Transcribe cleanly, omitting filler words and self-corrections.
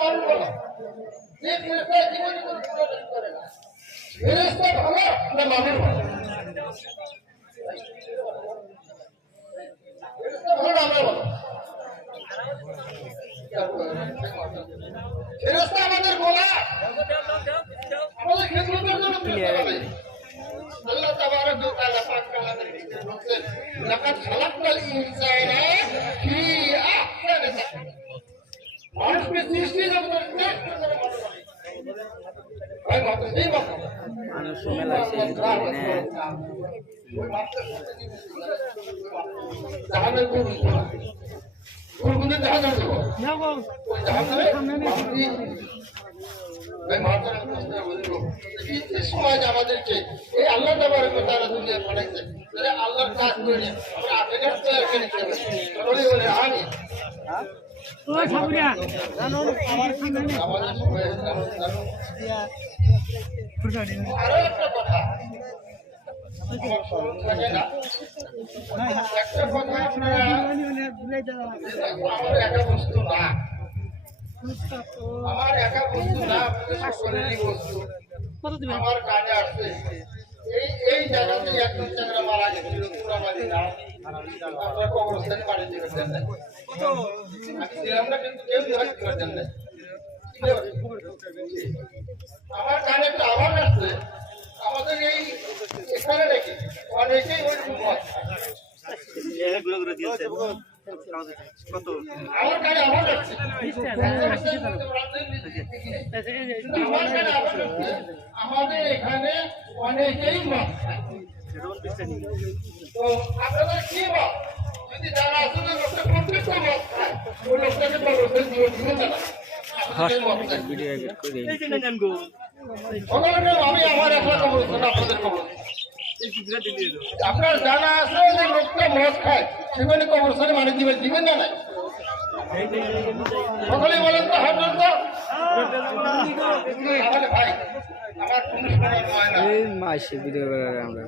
মানুষ বলো যে ফেরেশতা জীবনে কোনো গুনাহ করে না ফেরেশতা ভালো না মানুষ ভালো ফেরেশতা ভালো না আমরা ভালো ফেরেশতা আমাদের গোলাম আমাদের খেদমতের জন্য আল্লাহ তাবারক ওয়া তাআলা পাক কালামের ভিতরে বলেন লাকাদ খালাকনাল ইনসানা ফি আহসানি তাকওয়িম মানুষকে সৃষ্টি জগতের শ্রেষ্ঠ করে ভাই মাত্র এই বাবা মানুষ মেলা আছে জাহানের কোন জাহান দেব না গো ওই জাহানে ভাই মাত্র এই সময় আমাদেরকে এই আল্লাহ তাবারক ওয়া তাআলা দুনিয়া পাঠাইছে তাহলে আল্লাহর কাজ করে আমরা আবেদন তৈরি করে বলে বলে আমি ও সাবুরিয়া জানো আমার আমাদের সময় আরো একটা কথা আমার স্মরণ থাকে না একটা কথা আপনারা আমার একা বস্তু না আমার একা বস্তু না আপনাদের সকলেরই বস্তু আমার কাজে আসছে এই জায়গাতে একজন চাকরা মারা গেছিল পুরামারি না আপনারা কবরস্থানে পাড়ি দিবেন দেন না আমি ছিলাম না কিন্তু কেউ দিবেন দেন না আমার কানে একটা আওয়াজ আসছে আমাদের এই এখানে নাকি অনেকেই ওই আমার কানে আওয়াজ আসছে আমাদের এখানে অনেকেই মত তো আপনাদের কি মত যদি যারা আসলে লোকটা প্রত্যেক মত খায় ওই লোকটাকে বলবেন দিবেন না আমি আমার একলা খবর আপনাদের খবর আপনার জানা আছে যে লোকটা মদ খায় সেখানে কবরস্থানে মানে দিবেন না নাই সকলে বলেন তো হাত ভাই আমার মাসে ভিডিও আমরা